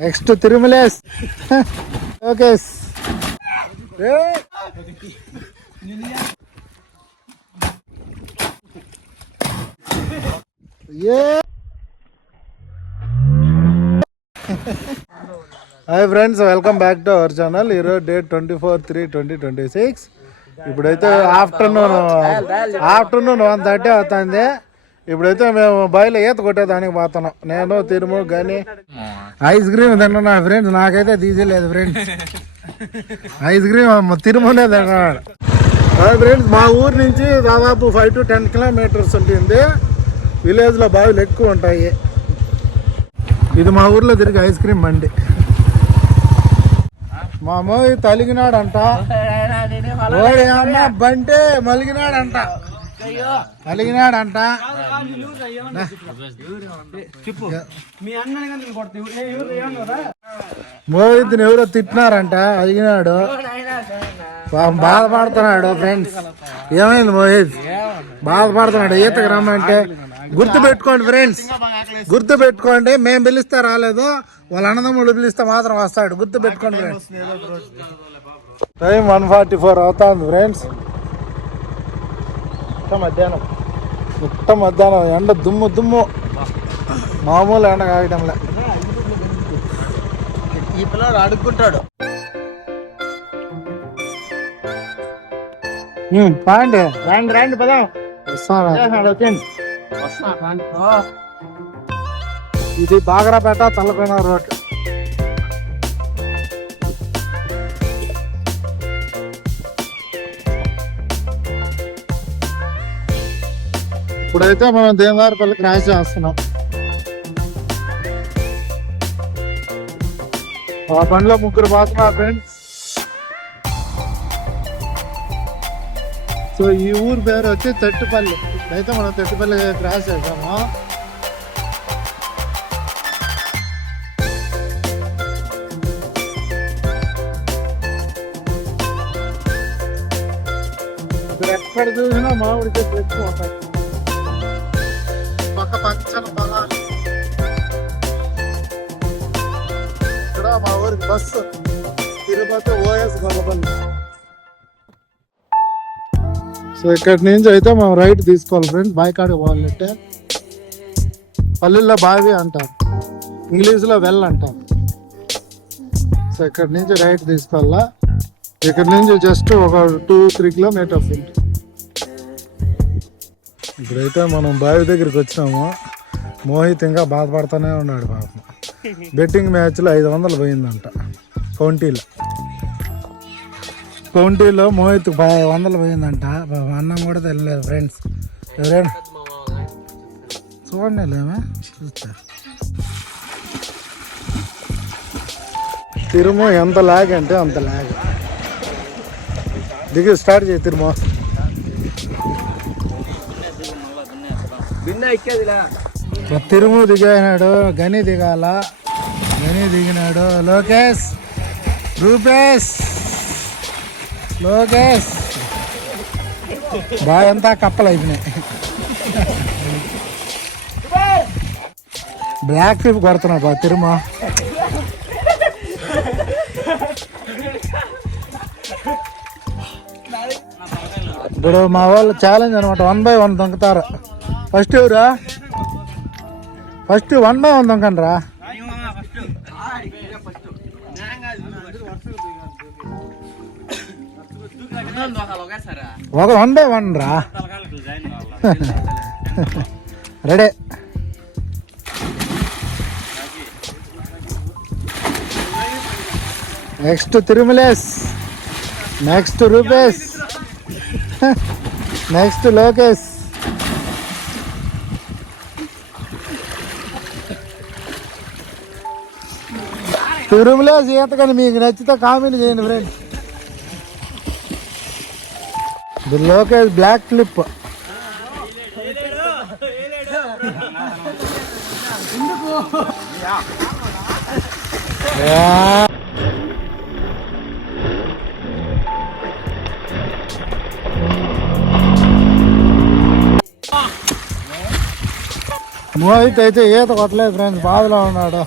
Next Tirumalesh. Okay hi friends, welcome back to our channel. ఈరోజు date 24/3/2026. ఇప్పుడైతే afternoon 1:30 అవుతుంది. ఇప్పుడైతే మేము బయలు ఈత కొట్టేదానికి పోతున్నాం. నేను తిరుము కానీ ఐస్ క్రీమ్ తిన్నా ఫ్రెండ్స్. నాకైతే తీసేలేదు ఫ్రెండ్స్. ఐస్ క్రీమ్ తిరుమలే తిన్నాడు. ఫ్రెండ్స్, మా ఊరు నుంచి దాదాపు 5 to 10 kilometers ఉంటుంది. విలేజ్లో బావిలు ఎక్కువ ఉంటాయి. ఇది మా ఊర్లో తిరిగి ఐస్ క్రీమ్ బండి. మా మోయి తలిగినాడంట. బంటే మలిగినాడంట. అలిగినాడంట. మోహిత్ని ఎవరో తిట్టినారంట. అలిగినాడు, బాధపడుతున్నాడు. ఫ్రెండ్స్, ఏమైంది మోహిత్? బాధపడుతున్నాడు. ఈతకు రమ్మంటే గుర్తు పెట్టుకోండి ఫ్రెండ్స్, గుర్తు పెట్టుకోండి. మేము పిలిస్తే రాలేదు, వాళ్ళ అన్నదమ్ముడు పిలిస్తే మాత్రం వస్తాడు. గుర్తు పెట్టుకోండి ఫ్రెండ్స్. టైం 1:44 అవుతుంది ఫ్రెండ్స్. మధ్యాహ్నం ఎండ దుమ్ము మామూలు ఎండ కాగటంలే. ఈ పిల్లడు అడుక్కుంటాడు. పాండి రండి పదాం. ఇది బాగరాపేట తలపైన రోడ్. ఇప్పుడైతే మనం దేవదారపల్లి క్రాస్ చేస్తున్నాం. ఆ బండిలో 3 పోతున్నారు ఫ్రెండ్స్. సో ఈ ఊరు పేరు వచ్చి తట్టిపల్లి. అయితే మనం తట్టిపల్లి క్రాస్ చేసాము. ఇక్కడ ఎక్కడ చూసినా మామిడి చెట్లు ఎక్కువ ఉంటాయి. పక్క పచ్చని పొలాలు. ఇక్కడ మా ఊరికి bus Tirupati OS Gollapalli. So ఇక్కడి నుంచి అయితే మనం రైట్ తీసుకోవాలి ఫ్రెండ్స్. బాయికాడికి పోవాలంటే పల్లెల్లో బావి అంటారు, ఇంగ్లీష్లో వెల్ అంటారు. సో ఇక్కడి నుంచి రైట్ తీసుకోవాలా. ఇక్కడి నుంచి జస్ట్ ఒక 2-3 kilometers ఉంటుంది. ఇప్పుడైతే మనం బావి దగ్గరికి వచ్చినాము. మోహిత్ ఇంకా బాధపడుతూనే ఉన్నాడు పాపం. బెట్టింగ్ మ్యాచ్లో 500 పోయిందంట. కౌంటీలో మోహిత్ 500 పోయిందంట. అన్నం కూడా తెలియలేదు ఫ్రెండ్స్. ఎవరైనా చూడండి లేమా చూస్తా. తిరుము ఎంత లాగ్ అంటే అంత లాగ్. దిగి స్టార్ట్ చేయి తిరుము. తిరుము దిగాడు, గని దిగాల. గని దిగినాడు. లోకేష్, రూపేష్, లోకేష్ బాగా అంతా కప్పలు అయిపోయినాయి. బ్లాక్ ట్రిప్ కొడుతున్నాడు బా తిరుమ. ఇప్పుడు మా వాళ్ళు ఛాలెంజ్ అనమాట. 1 by 1 దొంగతారు. ఫస్ట్ ఎవరా? ఫస్ట్ 1 by 1 దొంగండి రా. ఒక 1 by 1 రా. Ready. Next Tirumalesh, next Rupesh, next Lokesh. Tirumalesh ఈత కానీ మీకు నచ్చితే కామెంట్ చేయండి ఫ్రెండ్స్. లోకేష్ బ్లాక్ క్లిప్. మోహిత్ అయితే ఈత కొట్టలేదు ఫ్రెండ్స్, బాధలో ఉన్నాడు.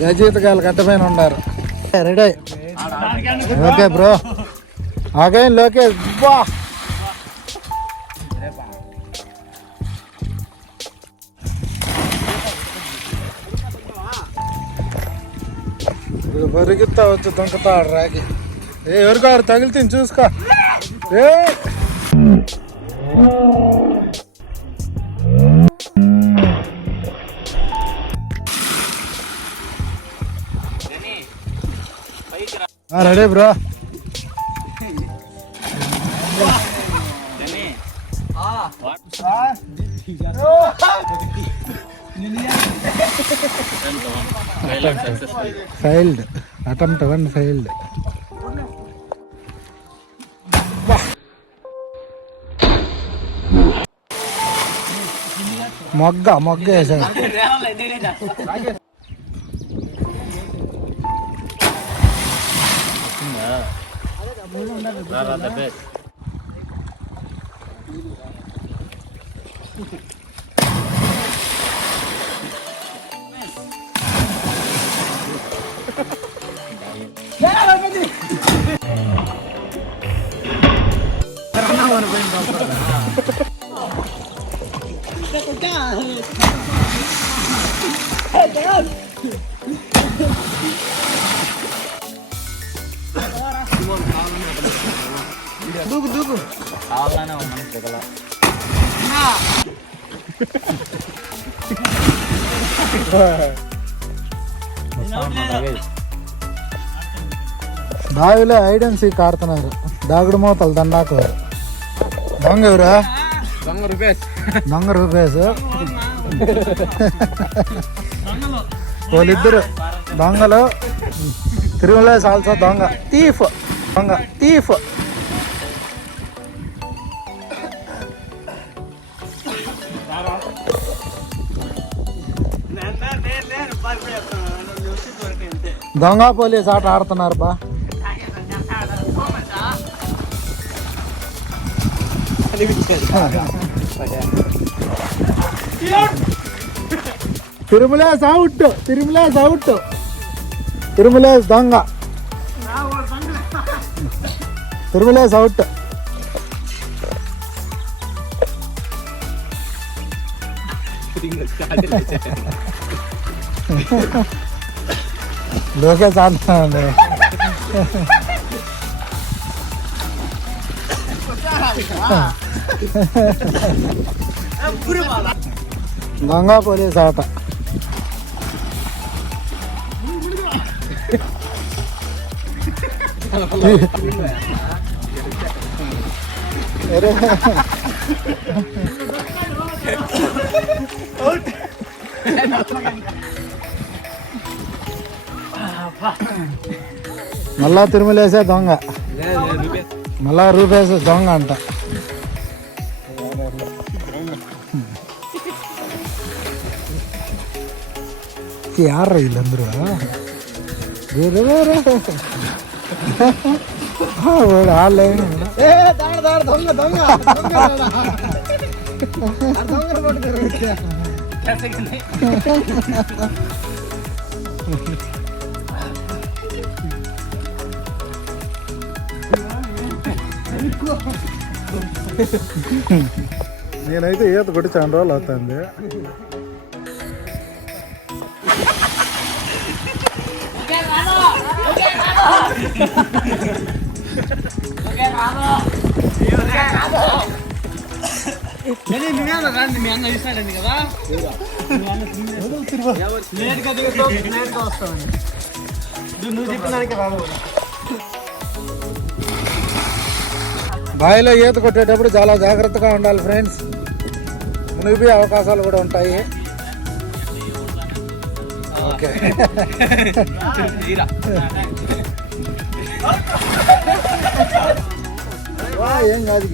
గజీతకాయలు కట్టపైన ఉన్నారు. Ready okay bro. Again Lokesh. బా బరిగిత్తా వచ్చి దొంగతాడు రాకి. ఎవరికాడు తగిలితే చూసుకో. ఏ ready bro. Failed attempt 1 failed. మొగ్గ వేసాడు. దూకు కావాలనే ఉన్నాను జగల. బావిలో హైడ్ అండ్ సీక్ ఆడుతున్నారు. దాగుడు మూతలు దండాకు. దొంగ ఎవరా? దొంగ రూపేష్. వాళ్ళిద్దరు దొంగలు. తిరుమల సాల్సా దొంగ థీఫ్. దొంగ పోలీస్ ఆట ఆడుతున్నారు బా. తిరుమలేస్ అవుట్. తిరుమలేస్ దొంగ. తిరుమలేస్ అవుట్. లోకేష్ ఆడుతున్నాడు. దొంగ పోలీస్ ఆట. మళ్ళా తిరుమలేసే దొంగ. మళ్ళా రూపేసే దొంగ అంట. యార్రా వీళ్ళందరూ. ఆన్లైన్ నేనైతే ఈత కొట్టి చాలా రోజులు అవుతుంది. బావిలో ఈత కొట్టేటప్పుడు చాలా జాగ్రత్తగా ఉండాలి ఫ్రెండ్స్. మునిగిపోయే అవకాశాలు కూడా ఉంటాయి. ఓకే ఏం కాదు.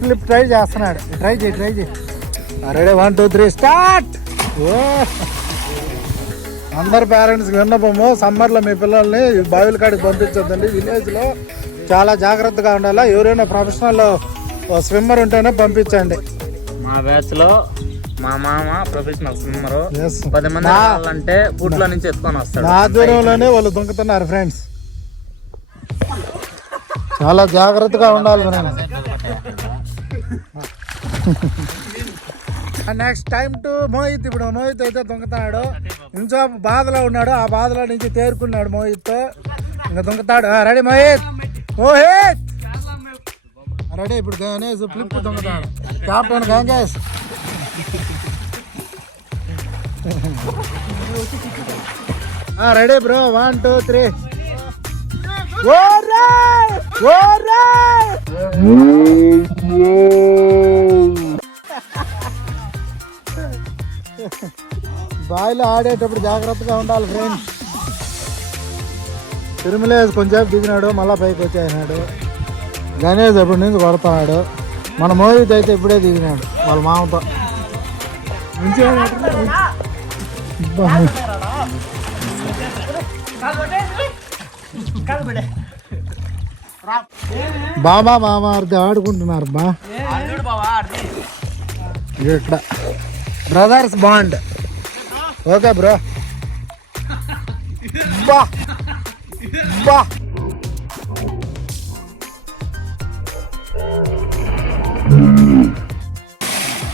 క్లిప్ ట్రై చేస్తున్నాడు. ట్రై చేయి. Ready 1 2 3 start. అందరు పేరెంట్స్కి విన్నపము, సమ్మర్లో మీ పిల్లల్ని బావిల కాడికి పంపించొద్దండి. విలేజ్లో చాలా జాగ్రత్తగా ఉండాలి. ఎవరైనా ప్రొఫెషనల్ స్విమ్మర్ ఉంటేనే పంపించండి. మా బ్యాచ్లో మా మామ ప్రొఫెషనల్ స్విమ్మరు. 10 మంది అంటే బూట్లో నుంచి ఎత్తుకొని వస్తాడు. నా ఆధ్వర్యంలోనే వాళ్ళు దుంకుతున్నారు ఫ్రెండ్స్. చాలా జాగ్రత్తగా ఉండాలి friends. Next time to Mohit. ఇప్పుడు మోహిత్ అయితే దుంకుతాడు. ఇంకో బాధలో ఉన్నాడు, ఆ బాధలో నుంచి తేరుకున్నాడు మోహిత్. ఇంకా దుంకుతాడు. రెడీ మోహిత్? మోహిత్ రెడీ. ఇప్పుడు గణేష్ ఫ్లిప్ దుంకుతాడు. కెప్టెన్ గణేష్. Ready bro, 1 2 3. బావిలో ఆడేటప్పుడు జాగ్రత్తగా ఉండాలి ఫ్రెండ్స్. తిరుమలేజ్ కొంచెంసేపు దిగినాడు, మళ్ళీ పైకి వచ్చేసినాడు. గణేష్ ఎప్పటి నుంచి కొడతాడు. మన మోహిత్ అయితే ఇప్పుడే దిగినాడు వాళ్ళ మామతో. బాబా మామ ఆడుకుంటున్నారు బా. ఇక్కడ బ్రదర్స్ బాండ్. Okay bro. బా బా.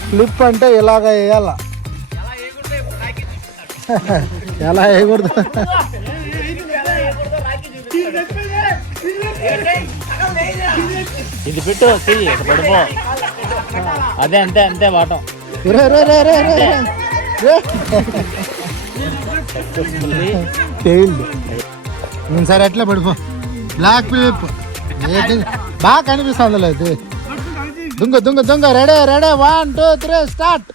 ఫ్లిప్ అంటే ఇలాగ వేయాల. ఎలా వేయకూడదు. ఇది పెట్టు పడిపో. అదే అంతే అంతే వాటం. సరే అట్లా పడిపో. బ్లాక్ ఫ్లిప్ బాగా కనిపిస్తుంది లేదు. దుంగ దుంగ దుంగ. Ready ready 1 2 3 start.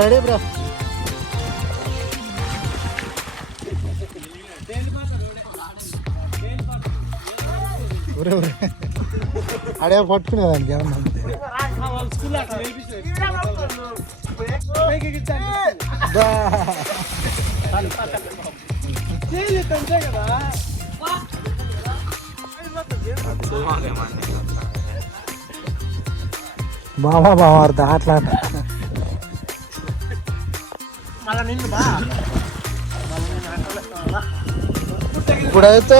Ready bro. అడే పట్టుకునేదానికి ఏమన్నా బాబా బాబా అట్లా. ఇప్పుడైతే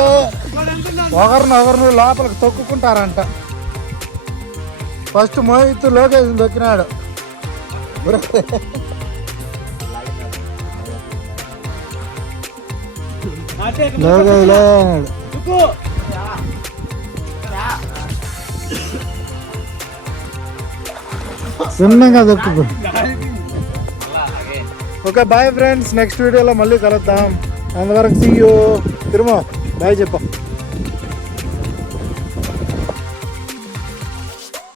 ఒకరినొకరు లోపలికి తొక్కుకుంటారంట. ఫస్ట్ మోహిత్ లోకేష్ దొక్కినాడు. లోకేష్ లేనాడు. చిన్నగా దొక్కు. Okay bye friends. నెక్స్ట్ వీడియోలో మళ్ళీ కలుద్దాం. అంతవరకు సీ యూ. తిరుమ బాయ్ చెప్పు.